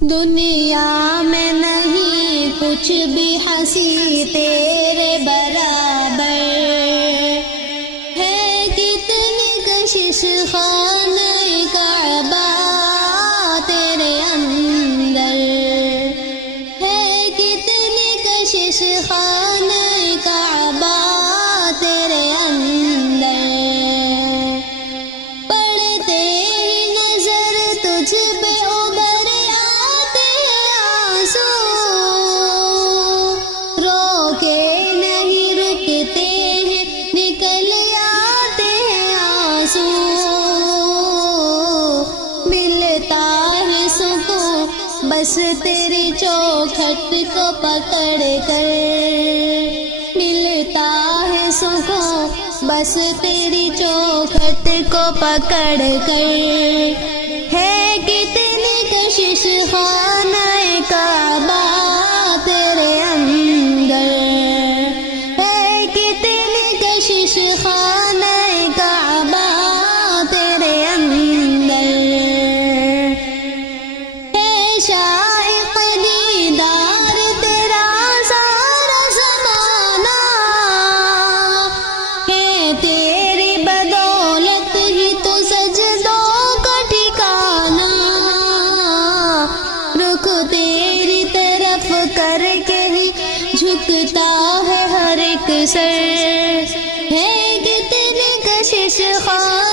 دنیا میں نہیں کچھ بھی ہنسی تیرے برابر، ہے کتنی کشش خانہ کعبہ تیرے اندر، ہے کتنی کشش خانہ کعبہ تیرے اندر، پڑھتے ہی نظر تجھ پہ ابھر آتے آنسو، رو کے نہیں رکتے ہیں نکل آتے ہیں آنسو، ملتا ہے سکون بس تیری چوکھٹ کو پکڑ کر، ملتا ہے سکون بس تیری چوکھٹ کو پکڑ کر، ہے کتنی کشش خانہ کعبہ تیرے اندر، ہے کتنی کشش خانہ کعبہ تیرے اندر، ہے شائق دیدار تیرا سارا زمانہ، ہے تیری بدولت ہی تو سجدوں کا ٹھکانہ، رخ تیری طرف کر کے ہی جھکتا ہے ہر ایک سر، ہے کتنی کشش خواہ